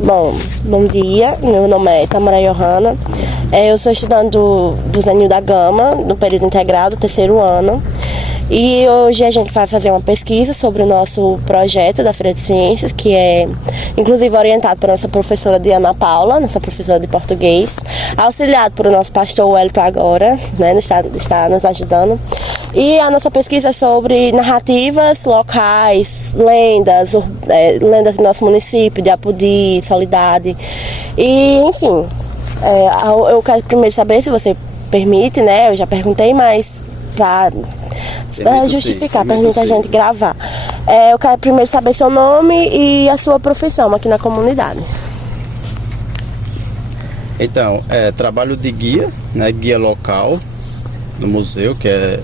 Bom dia, meu nome é Tamara Johanna, eu sou estudante do Zenil da Gama, no período integral do 3º ano, e hoje a gente vai fazer uma pesquisa sobre o nosso projeto da Feira de Ciências, que é inclusive orientado por nossa professora Diana Paula, nossa professora de português, auxiliado por o nosso pastor Wellington agora, né, está nos ajudando. E a nossa pesquisa é sobre narrativas locais, lendas do nosso município, de Apodi, Soledade. E, enfim, eu quero primeiro saber se você permite, né? Eu já perguntei, mas para justificar, permite a gente gravar. Eu quero primeiro saber seu nome e a sua profissão aqui na comunidade. Então, trabalho de guia, né? Guia local no museu, que é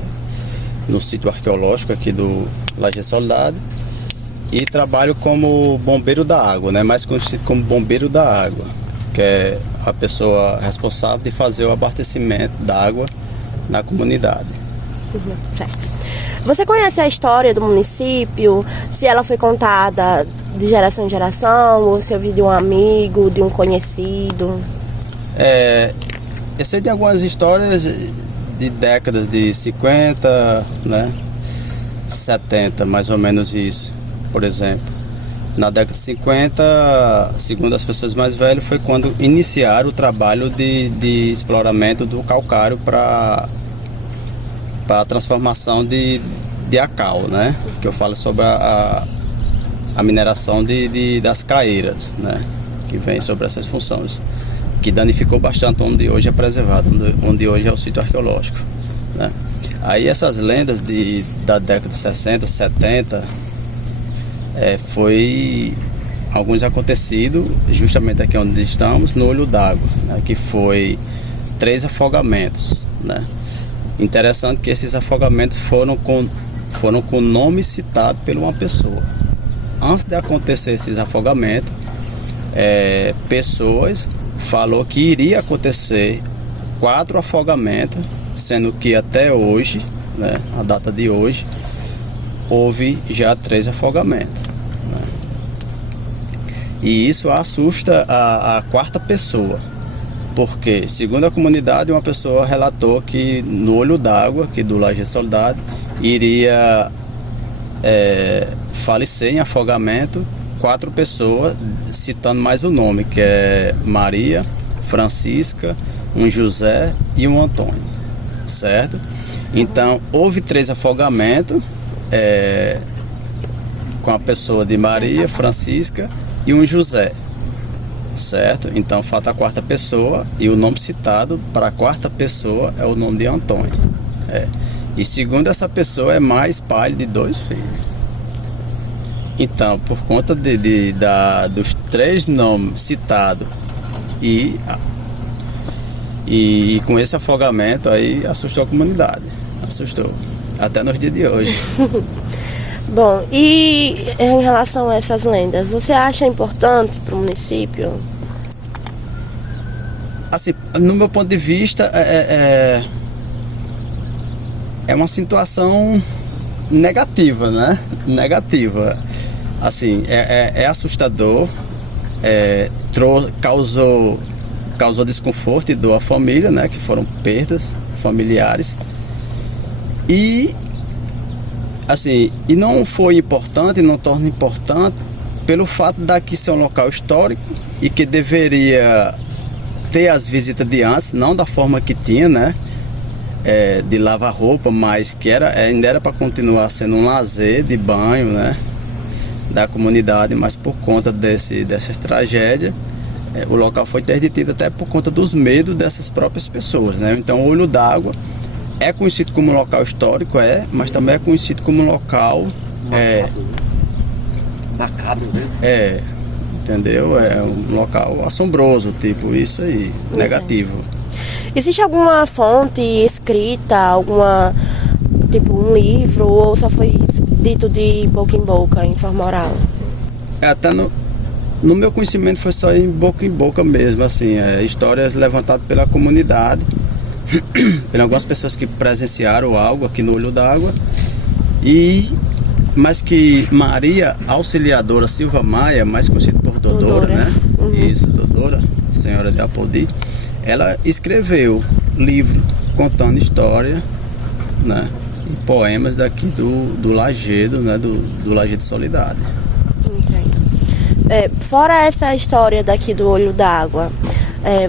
no sítio arqueológico aqui do Laje Soledade, e trabalho como bombeiro da água, né? Mais conhecido como bombeiro da água, que é a pessoa responsável de fazer o abastecimento da água na comunidade. Certo. Você conhece a história do município? Se ela foi contada de geração em geração, ou se ouviu de um amigo, de um conhecido? Eu sei de algumas histórias de décadas de 50, né, 70, mais ou menos isso. Por exemplo, na década de 50, segundo as pessoas mais velhas, foi quando iniciaram o trabalho de exploramento do calcário para a transformação de a cal, né, que eu falo sobre a mineração das caeiras, né, que vem sobre essas funções, que danificou bastante onde hoje é preservado, onde hoje é o sítio arqueológico, né? Aí essas lendas da década de 60, 70, foi alguns acontecidos justamente aqui onde estamos, no Olho d'Água, né? Que foi 3 afogamentos, né? Interessante que esses afogamentos foram com nome citado por uma pessoa. Antes de acontecer esses afogamentos, pessoas falou que iria acontecer 4 afogamentos, sendo que até hoje, né, a data de hoje, houve já 3 afogamentos, né? E isso assusta a 4ª pessoa, porque, segundo a comunidade, uma pessoa relatou que no Olho d'Água, aqui do Laje Soledade, iria falecer em afogamento 4 pessoas, citando mais o nome, que é Maria, Francisca, um José e um Antônio, certo? Então, houve 3 afogamentos com a pessoa de Maria, Francisca e um José, certo? Então, falta a 4ª pessoa, e o nome citado para a 4ª pessoa é o nome de Antônio. E segundo essa pessoa, é mais pai de 2 filhos. Então, por conta dos 3 nomes citados e com esse afogamento aí, assustou a comunidade. Assustou. Até nos dias de hoje. Bom, e em relação a essas lendas, você acha importante para o município? Assim, no meu ponto de vista, é uma situação negativa, né? Negativa. Assim, é assustador, causou desconforto e dor à família, né, que foram perdas familiares, e assim, e não foi importante, não torna importante pelo fato daqui ser um local histórico e que deveria ter as visitas de antes, não da forma que tinha, né, de lavar roupa, mas que ainda era para continuar sendo um lazer de banho, né, da comunidade, mas por conta dessas tragédias, o local foi interditado até por conta dos medos dessas próprias pessoas, né? Então, o Olho d'Água é conhecido como local histórico, mas também é conhecido como local macabro, né? Entendeu? É um local assombroso, tipo isso aí, negativo. Existe alguma fonte escrita, tipo um livro, ou só foi dito de boca em boca, em forma oral? Até no meu conhecimento foi só em boca mesmo, assim, histórias levantadas pela comunidade, por algumas pessoas que presenciaram algo aqui no Olho d'Água, mas que Maria Auxiliadora Silva Maia, mais conhecida por Dodora, né? conheço a doutora, a senhora de Apodi, ela escreveu livro contando história, né, e poemas daqui do Lajedo, né, do Lajedo Solidário. Fora essa história daqui do Olho d'Água,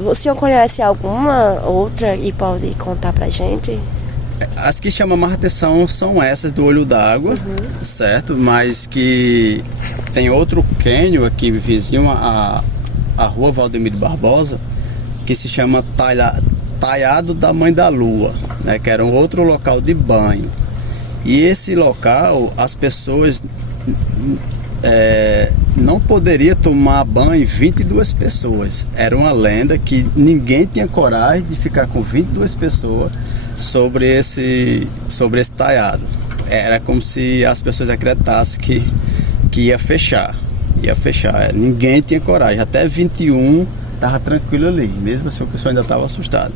o senhor conhece alguma outra e pode contar pra gente? As que chamam mais atenção são essas do Olho d'Água, certo? Mas que tem outro cânion aqui vizinho a rua Valdemiro Barbosa, que se chama Taiado da Mãe da Lua, né? Que era um outro local de banho. E esse local, as pessoas não poderiam tomar banho 22 pessoas. Era uma lenda que ninguém tinha coragem de ficar com 22 pessoas sobre esse taiado. Era como se as pessoas acreditassem que ia fechar. Ninguém tinha coragem. Até 21 estava tranquilo ali, mesmo assim a pessoa ainda estava assustada.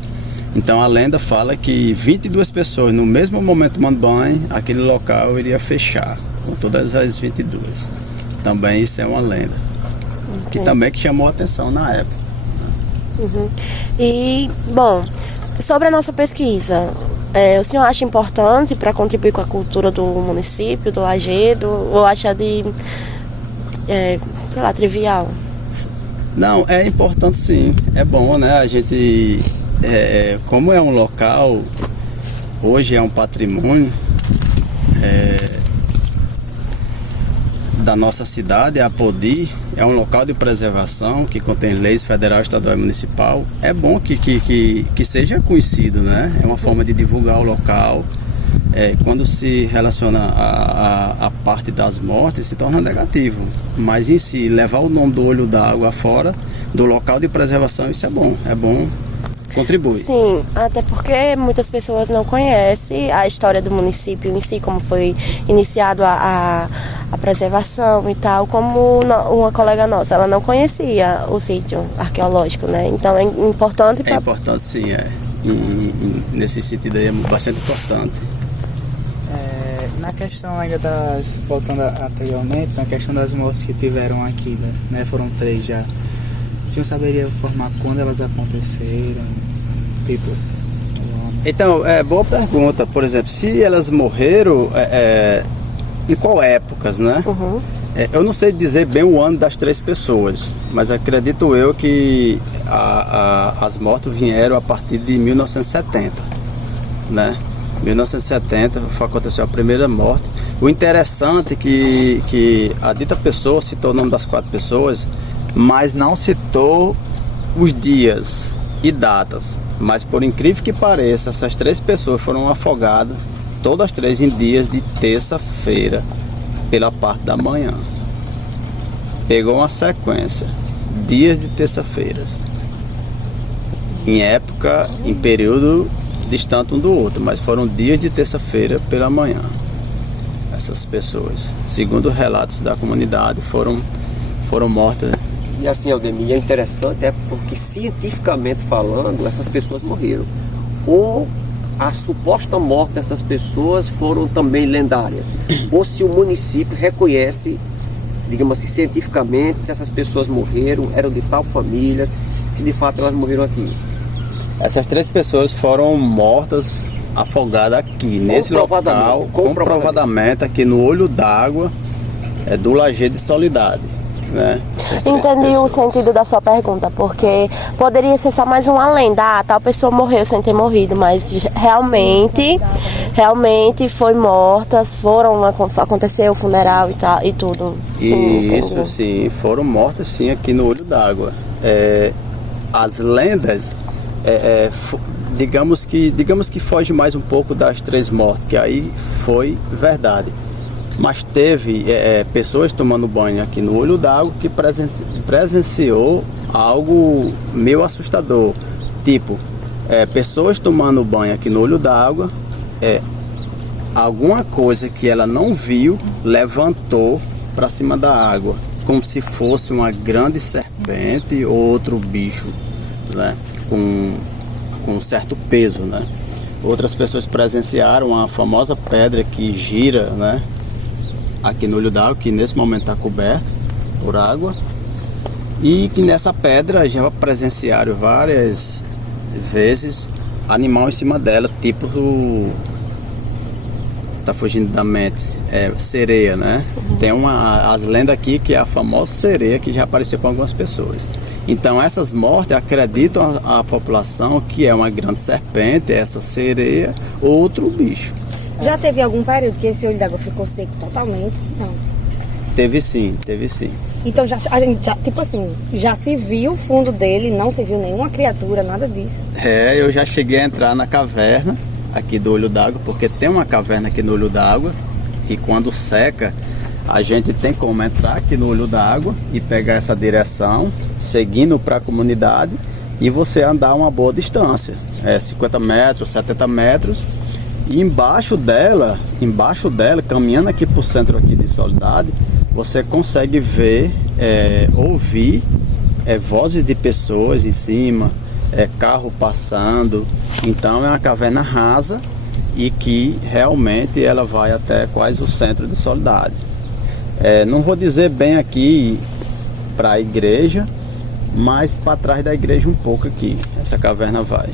Então a lenda fala que 22 pessoas no mesmo momento tomando banho, aquele local iria fechar com todas as 22. Também isso é uma lenda. Que também que chamou a atenção na época. E, bom, sobre a nossa pesquisa, o senhor acha importante para contribuir com a cultura do município, do Lajedo, ou acha trivial? Não, é importante sim, é bom, né? A gente, como é um local, hoje é um patrimônio da nossa cidade, a Apodi, é um local de preservação que contém leis federal, estadual e municipal. É bom que seja conhecido, né? É uma forma de divulgar o local. Quando se relaciona a parte das mortes, se torna negativo. Mas em si, levar o nome do Olho d'Água fora do local de preservação, isso é bom, contribui. Sim, até porque muitas pessoas não conhecem a história do município em si, como foi iniciado a preservação e tal, como uma colega nossa, ela não conhecia o sítio arqueológico, né? Então é importante É importante sim, nesse sentido aí é bastante importante. Na questão ainda voltando anteriormente, na questão das mortes que tiveram aqui, né? Foram 3 já. O senhor saberia informar quando elas aconteceram? Tipo... Então, boa pergunta. Por exemplo, se elas morreram, em qual épocas, né? Eu não sei dizer bem o ano das 3 pessoas, mas acredito eu que as mortes vieram a partir de 1970, né? 1970 aconteceu a primeira morte. O interessante é que a dita pessoa citou o nome das 4 pessoas, mas não citou os dias e datas. Mas por incrível que pareça, essas 3 pessoas foram afogadas, todas as 3 em dias de terça-feira, pela parte da manhã. Pegou uma sequência, dias de terça-feiras, em período distante um do outro, mas foram dias de terça-feira pela manhã. Essas pessoas, segundo relatos da comunidade, foram mortas. E assim, Aldemir, é interessante, porque cientificamente falando, essas pessoas morreram. Ou a suposta morte dessas pessoas foram também lendárias. Ou se o município reconhece, digamos assim, cientificamente, se essas pessoas morreram, eram de tal família, se de fato elas morreram aqui. Essas 3 pessoas foram mortas, afogadas aqui, nesse local, comprovadamente aqui no Olho d'Água, do Lajedo Solidário, né? Entendi o sentido da sua pergunta, porque poderia ser só mais uma lenda, tal pessoa morreu sem ter morrido, mas realmente foi morta, aconteceu o funeral e tudo. Sim, isso, sim, foram mortas sim aqui no Olho d'Água. As lendas, digamos que foge mais um pouco das 3 mortes, que aí foi verdade. Mas teve pessoas tomando banho aqui no Olho d'Água que presenciou algo meio assustador. Tipo, pessoas tomando banho aqui no Olho d'Água, alguma coisa que ela não viu levantou para cima da água, como se fosse uma grande serpente ou outro bicho, né? Com um certo peso, né? Outras pessoas presenciaram a famosa pedra que gira, né? Aqui no Olho d'Água, que nesse momento está coberto por água. E que nessa pedra já presenciaram várias vezes animal em cima dela, tipo tá fugindo da mente, sereia, né? Tem as lendas aqui que é a famosa sereia que já apareceu com algumas pessoas. Então essas mortes acreditam a população que é uma grande serpente, essa sereia, outro bicho. Já teve algum período que esse olho d'água ficou seco totalmente? Não. Teve sim. Então a gente tipo assim, já se viu o fundo dele, não se viu nenhuma criatura, nada disso. Eu já cheguei a entrar na caverna aqui do olho d'água, porque tem uma caverna aqui no olho d'água, que quando seca, a gente tem como entrar aqui no olho d'água e pegar essa direção, seguindo para a comunidade, e você andar uma boa distância, 50 metros, 70 metros, e embaixo dela, caminhando aqui para o centro aqui de Soledade, você consegue ver, ouvir vozes de pessoas em cima, carro passando. Então é uma caverna rasa e que realmente ela vai até quase o centro de Soledade. Não vou dizer bem aqui para a igreja, mas para trás da igreja um pouco aqui, essa caverna vai.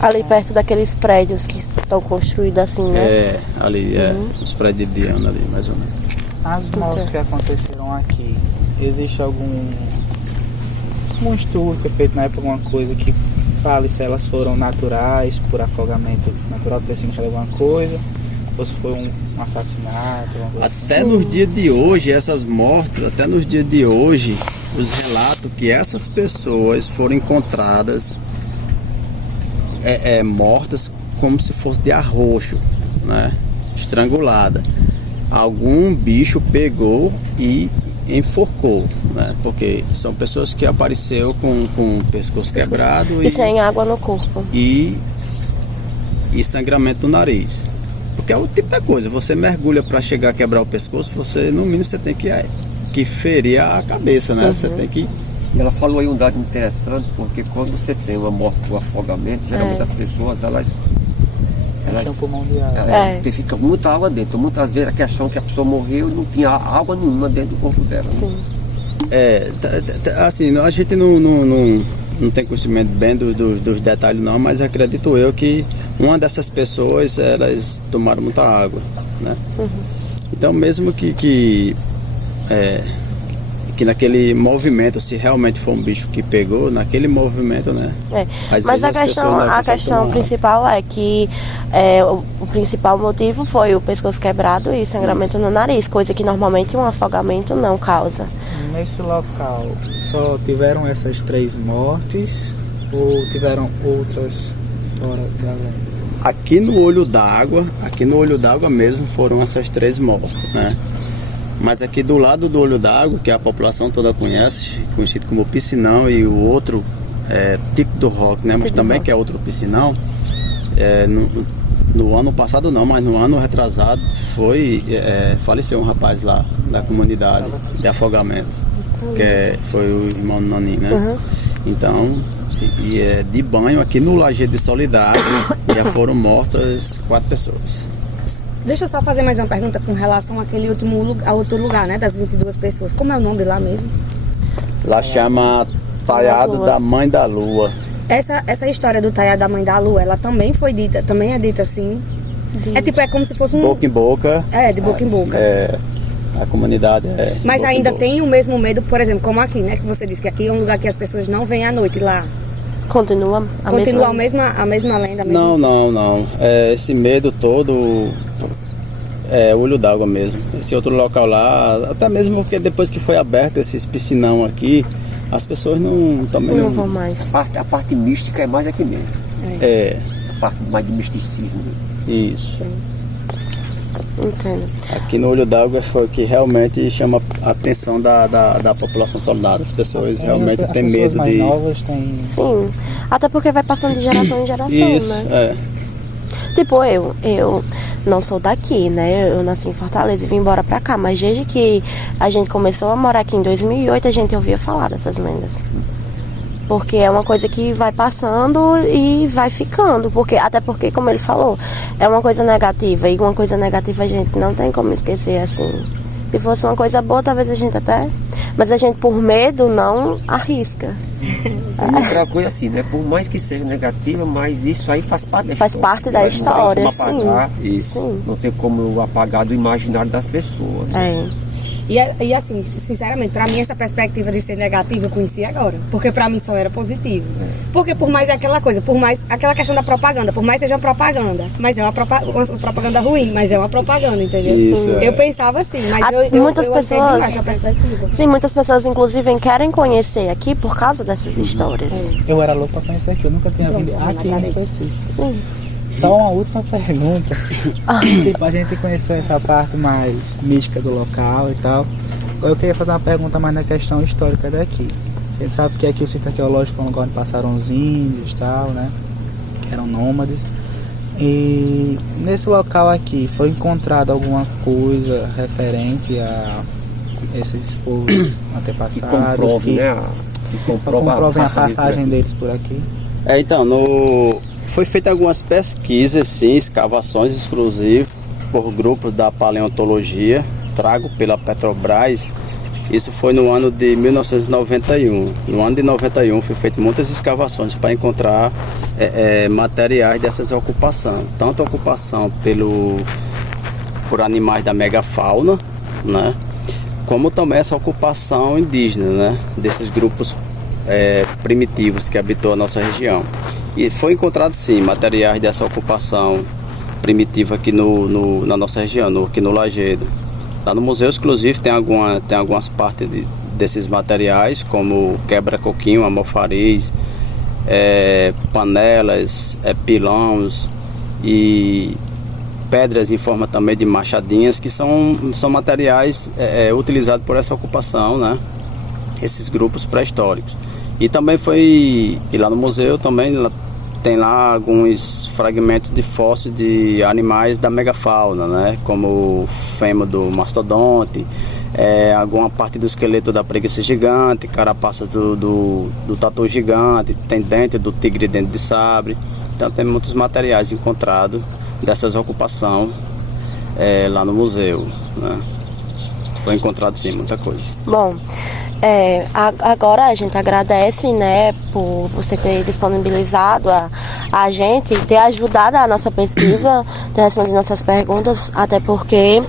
Ali perto daqueles prédios que estão construídos assim, né? Ali, os prédios de Diana ali, mais ou menos. As mortes que aconteceram aqui, existe algum estudo que é feito na época, alguma coisa que fale se elas foram naturais, por afogamento natural, ter sido alguma coisa, ou se foi um assassinato, alguma coisa Até assim? nos dias de hoje, essas mortes, os relatos que essas pessoas foram encontradas mortas como se fosse de arroxo, né? Estrangulada. Algum bicho pegou e enforcou, né? Porque são pessoas que apareceu com o pescoço quebrado E sem água no corpo. e sangramento no nariz. Porque é o tipo da coisa, você mergulha para chegar a quebrar o pescoço, você no mínimo você tem que ferir a cabeça, né? Você tem que... E ela falou aí um dado interessante, porque quando você tem uma morte por afogamento, geralmente as pessoas, elas Tem um pulmão de água. fica muita água dentro. Muitas vezes a questão é que a pessoa morreu e não tinha água nenhuma dentro do corpo dela. Sim. Assim, a gente não tem conhecimento bem dos detalhes não, mas acredito eu que uma dessas pessoas, elas tomaram muita água, né? Então mesmo que naquele movimento, se realmente for um bicho que pegou, naquele movimento, né? Às Mas vezes a questão principal é que o principal motivo foi o pescoço quebrado e sangramento no nariz, coisa que normalmente um afogamento não causa. Nesse local, só tiveram essas 3 mortes ou tiveram outras fora da lenda? Aqui no olho d'água mesmo foram essas 3 mortes, né? Mas aqui do lado do olho d'água, que a população toda conhece, conhecido como piscinão, e o outro Pico do Roque, né? Mas também que é outro piscinão, no ano passado não, mas no ano retrasado faleceu um rapaz lá da comunidade de afogamento, que foi o irmão Naninho, né? Então, de banho aqui no Lajeado de Soledade já foram mortas 4 pessoas. Deixa eu só fazer mais uma pergunta com relação àquele outro lugar, né? Das 22 pessoas. Como é o nome lá mesmo? Lá chama Talhado da Mãe da Lua. Essa história do Talhado da Mãe da Lua, ela também foi dita, também é dita assim. É como se fosse um... Boca em boca. De boca em boca. A comunidade Mas boca ainda em boca. tem o mesmo medo, por exemplo, como aqui, né? Que você disse que aqui é um lugar que as pessoas não vêm à noite lá. Continua a mesma lenda mesmo? Não. Esse medo todo é olho d'água mesmo. Esse outro local lá, até mesmo porque depois que foi aberto esses piscinão aqui, as pessoas não vão mais. A parte mística é mais aqui mesmo. Essa parte mais de misticismo. Isso. Entendo. Aqui no olho d'água foi o que realmente chama a atenção da população solidária. As pessoas realmente têm medo mais de... novas têm... Sim, até porque vai passando de geração em geração, Isso, né? Tipo, eu não sou daqui, né? Eu nasci em Fortaleza e vim embora pra cá. Mas desde que a gente começou a morar aqui em 2008, a gente ouvia falar dessas lendas. Porque é uma coisa que vai passando e vai ficando. Até porque, como ele falou, é uma coisa negativa. E uma coisa negativa a gente não tem como esquecer assim. Se fosse uma coisa boa, talvez a gente até Mas a gente, por medo, não arrisca. E outra coisa assim, né? Por mais que seja negativa, mas isso aí faz parte da Faz história. parte da Não história, tem como apagar, sim. Sim. não tem como apagar do imaginário das pessoas. É. E assim, sinceramente, pra mim essa perspectiva de ser negativa eu conheci agora. Porque pra mim só era positivo. Porque por mais aquela coisa, por mais aquela questão da propaganda, por mais seja uma propaganda, mas é uma propaganda ruim, mas é uma propaganda, entendeu? Isso, Eu pensava assim, mas Muitas eu aceito pessoas, essa perspectiva. sim, muitas pessoas inclusive querem conhecer aqui por causa dessas histórias. Eu era louco pra conhecer aqui, eu nunca tinha vindo Pronto, aqui em agradeço. específico. Sim. Só uma última pergunta. Tipo, a gente conheceu essa parte mais mística do local e tal. Agora eu queria fazer uma pergunta mais na questão histórica daqui. A gente sabe que aqui o sítio arqueológico foi um lugar onde passaram os índios e tal, né? Que eram nômades. E nesse local aqui foi encontrado alguma coisa referente a esses povos Que antepassados comprove, né? Que comprova comprovem a passagem por passagem aqui. deles por aqui? Então, foi feita algumas pesquisas, sim, escavações exclusivas por grupos da paleontologia, trago pela Petrobras. Isso foi no ano de 1991. No ano de 91 foi feito muitas escavações para encontrar materiais dessas ocupações. Tanto a ocupação por animais da megafauna, né? Como também essa ocupação indígena, né? Desses grupos primitivos que habitou a nossa região. E foi encontrado sim materiais dessa ocupação primitiva aqui na nossa região, aqui no Lajedo. Lá no museu, inclusive, tem algumas partes desses materiais, como quebra-coquinho, almofariz, panelas, pilões e pedras em forma também de machadinhas, que são materiais utilizados por essa ocupação, né? Esses grupos pré-históricos. E também e lá no museu também tem lá alguns fragmentos de fósseis de animais da megafauna, né? Como o fêmur do mastodonte, alguma parte do esqueleto da preguiça gigante, carapaça do tatu gigante, tem dente do tigre dente de sabre. Então tem muitos materiais encontrados dessas ocupações lá no museu, né? Foi encontrado sim muita coisa. Bom, agora a gente agradece, né, por você ter disponibilizado a gente, ter ajudado a nossa pesquisa, ter respondido nossas perguntas, até porque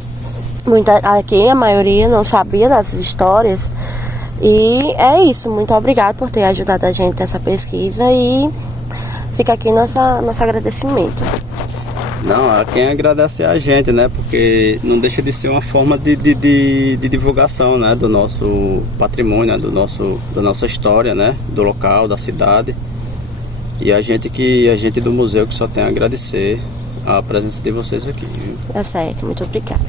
aqui a maioria não sabia dessas histórias. E é isso, muito obrigada por ter ajudado a gente nessa pesquisa e fica aqui nosso agradecimento. Não, quem agradece é a gente, né? Porque não deixa de ser uma forma de divulgação, né? Do nosso patrimônio, né? Da nossa história, né? Do local, da cidade. E a gente do museu que só tem a agradecer a presença de vocês aqui. Tá certo, muito obrigada.